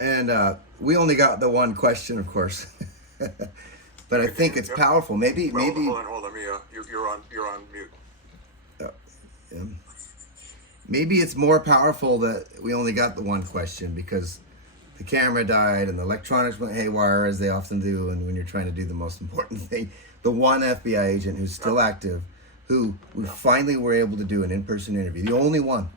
And we only got the one question, of course, but I Okay, can think you? it's Yep. powerful. Maybe, Well, maybe, hold on. Let me. You're on mute. uh, um, maybe it's more powerful that we only got the one question because the camera died and the electronics went haywire as they often do. And when you're trying to do the most important thing, the one FBI agent who's Yeah. still active, who we Yeah. finally were able to do an in-person interview, the only one.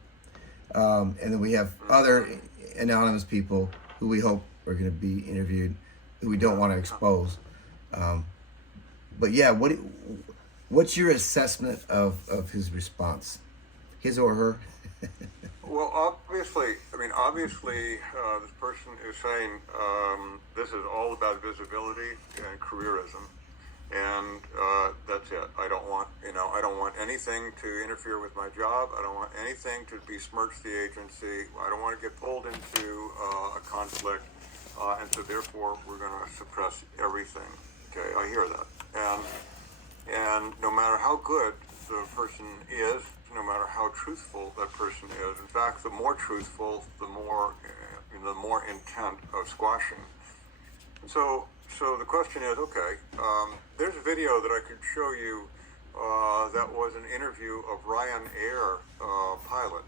And then we have other Mm-hmm. anonymous people who we hope are going to be interviewed, who we don't Yeah. want to Yeah. expose. Um, but yeah, what's your assessment of his response, his or her? Well, obviously, this person is saying this is all about visibility and careerism, and that's it. I don't want anything to interfere with my job. I don't want anything to besmirch the agency. I don't want to get pulled into a conflict, and so therefore we're going to suppress everything. Okay, I hear that, and no matter how good the person is, no matter how truthful that person is, in fact, the more truthful, the more intent of squashing. And so the question is, okay, there's a video that I could show you that was an interview of Ryanair pilot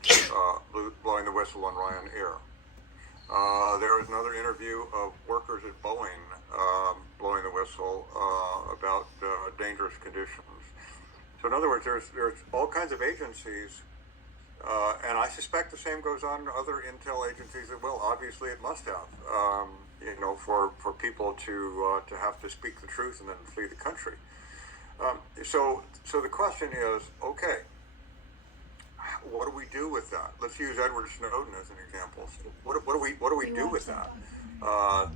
blowing the whistle on Ryanair. There was another interview of workers at Boeing blowing the whistle about dangerous conditions. So in other words, there's all kinds of agencies, and I suspect the same goes on in other intel agencies as well. Obviously, it must have, for people to have to speak the truth and then flee the country. So the question is, okay, what do we do with that? Let's use Edward Snowden as an example. What do we do with that? I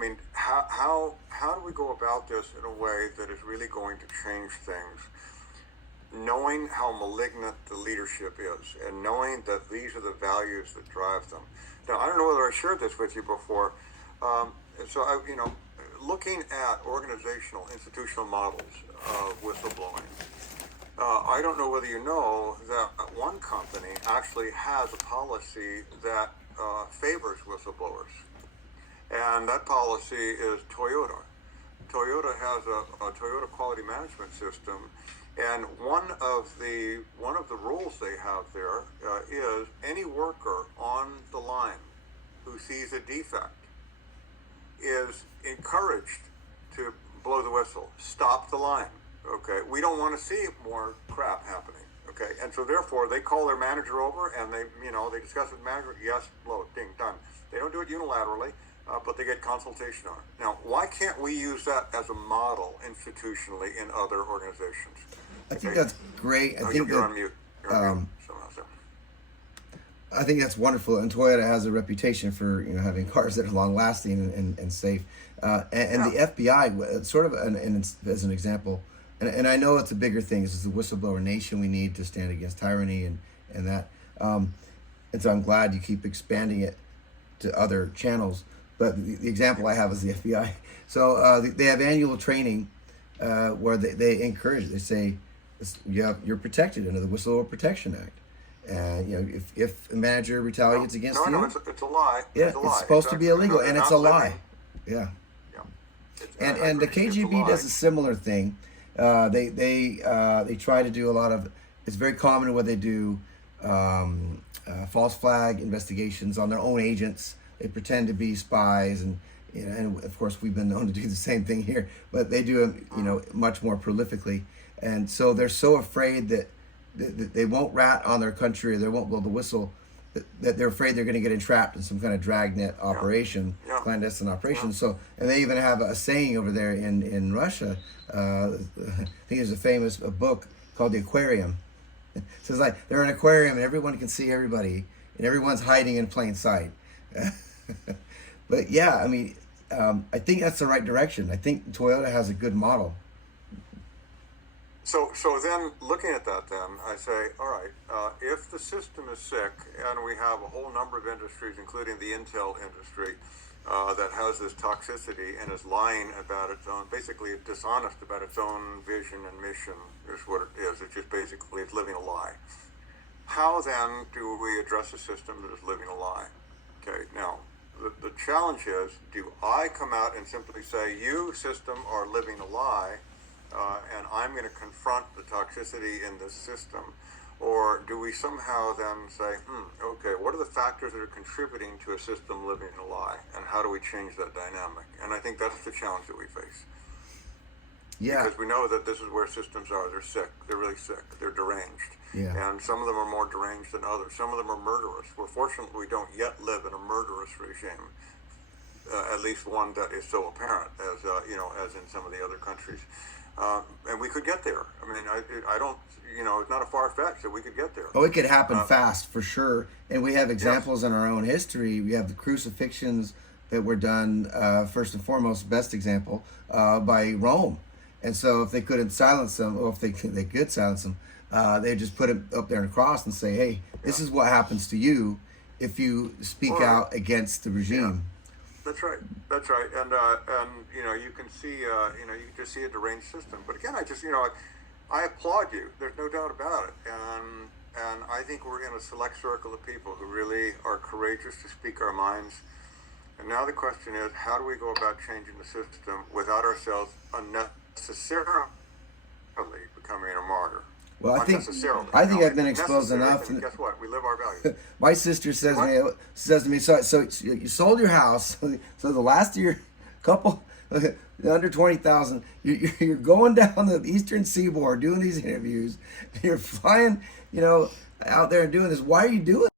mean, how do we go about this in a way that is really going to change things? Knowing how malignant the leadership is, and knowing that these are the values that drive them. Now, I don't know whether I shared this with you before. Looking at organizational, institutional models of whistleblowing, I don't know whether you know that one company actually has a policy that favors whistleblowers, and that policy is Toyota. Toyota has a Toyota quality management system, and one of the rules they have there is any worker on the line who sees a defect is encouraged to blow the whistle, stop the line. Okay, we don't want to see more crap happening. Okay, and so therefore they call their manager over and they discuss with the manager. Yes, blow it, ding, done. They don't do it unilaterally, but they get consultation on it. Now, why can't we use that as a model institutionally in other organizations? I think Okay, that's great. I think you're that on mute. You're on mute. um, So. I think that's wonderful. And Toyota has a reputation for having cars that are long lasting and safe. And Yeah. the FBI, sort of as an example, and I know it's a bigger thing. This is the whistleblower nation we need to stand against tyranny and that. And so I'm glad you keep expanding it to other channels. But the example I have is the FBI. So they have annual training where they encourage. They say you're protected under the Whistleblower Protection Act. And if a manager retaliates against No, you, it's a lie. yeah, It's a it's lie. supposed to be Exactly. illegal, No, they're and it's not a living. lie. Yeah, Yeah. I and the agree. It's a KGB lie. does a similar thing. They try to do a lot of. It's very common where they do false flag investigations on their own agents. They pretend to be spies, and of course we've been known to do the same thing here. But they do it, much more prolifically, and so they're so afraid that they won't rat on their country or they won't blow the whistle. That they're afraid they're going to get entrapped in some kind of dragnet operation, Yeah. clandestine Yeah. operation. So, and they even have a saying over there in Russia. I think there's a famous book called The Aquarium. So it's like they're an aquarium and everyone can see everybody and everyone's hiding in plain sight. But yeah, I mean, I think that's the right direction. I think Toyota has a good model. So then, looking at that, then I say, all right, if the system is sick, and we have a whole number of industries, including the intel industry, that has this toxicity and is lying about its own, basically dishonest about its own vision and mission, is what it is. It's just basically it's living a lie. How then do we address a system that is living a lie? Okay, now the challenge is, do I come out and simply say, you system are living a lie, and I'm going to confront the toxicity in this system? Or do we somehow then say, okay, what are the factors that are contributing to a system living a lie, and how do we change that dynamic? And I think that's the challenge that we face. Yeah. Because we know that this is where systems are. They're sick. They're really sick. They're deranged. Yeah. And some of them are more deranged than others. Some of them are murderous. We're fortunate we don't yet live in a murderous regime, at least one that is so apparent as as in some of the other countries. And we could get there. I mean, I don't, it's not a far fetch that we could get there. Oh, it could happen fast for sure. And we have examples Yes. in our own history. We have the crucifixions that were done, first and foremost, best example, by Rome. And so if they couldn't silence them, or if they could silence them, they just put it up there on a cross and say, hey, this is what happens to you if you speak out against the regime. That's right. That's right. And you can see, you can just see a deranged system. But again, I applaud you. There's no doubt about it. And I think we're in a select circle of people who really are courageous to speak our minds. And now the question is, how do we go about changing the system without ourselves unnecessarily becoming a martyr? Well, I think I've been exposed enough. And guess what? We live our values. My sister says to me, so you sold your house. So the last year, couple under 20,000. You're going down the eastern seaboard doing these interviews. You're flying, out there and doing this. Why are you doing